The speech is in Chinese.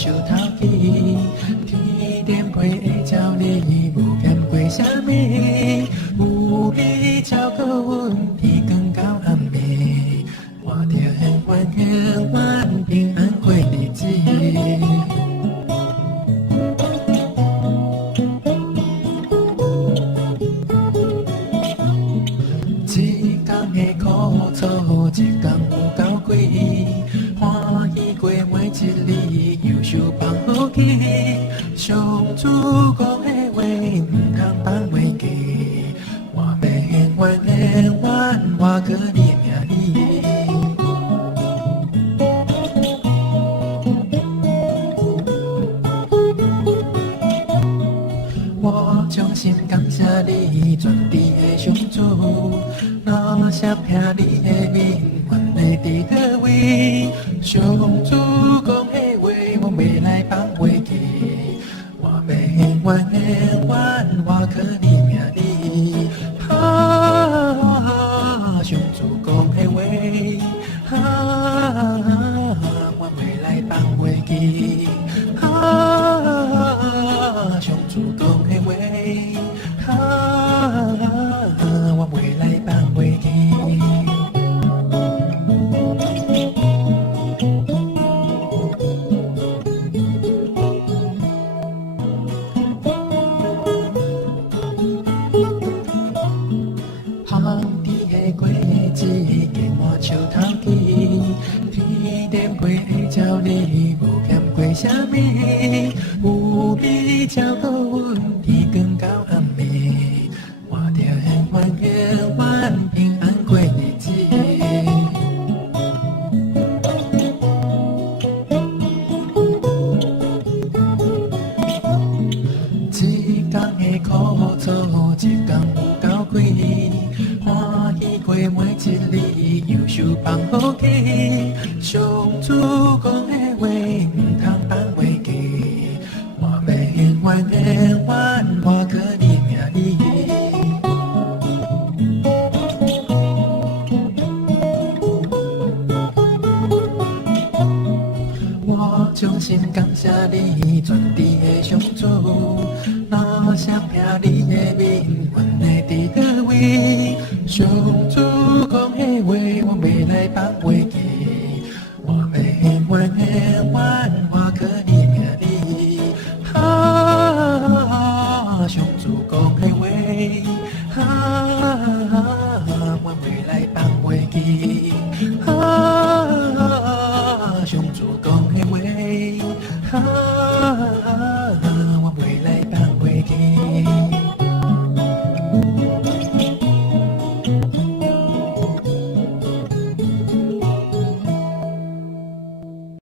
树头起，天点配会照你，无嫌过啥物。有你照顾阮，天光到暗暝，我着永远永远平安过日子。一天的苦楚，一天有够贵，欢喜过每一日，忧愁放好去。上主讲的话，唔通放袂记，我要永远永远活去你名里。我衷心感谢你，全知的上主。若是听你的命，愿会伫倒位？上主讲的话，我袂来放袂记。我要永远永远活去你名里。上主讲的话，我袂来放袂记。上主讲的话，我袂来放袂记。风滴的过日子，加满树头起，天点配会照你，无嫌过啥物。有你照顾阮，天光到暗暝，我着永远永远平安过日子。一天的苦楚，一天有够贵，欢喜过每一日，忧愁放好去。上主讲的话，唔通放袂记，我要永远永远活去你名里。我衷心感谢你，全知的上主。若是听你的命，愿会伫倒位？上主讲的话，我袂来放袂记。我要永远永远活去你名里。上主讲的话。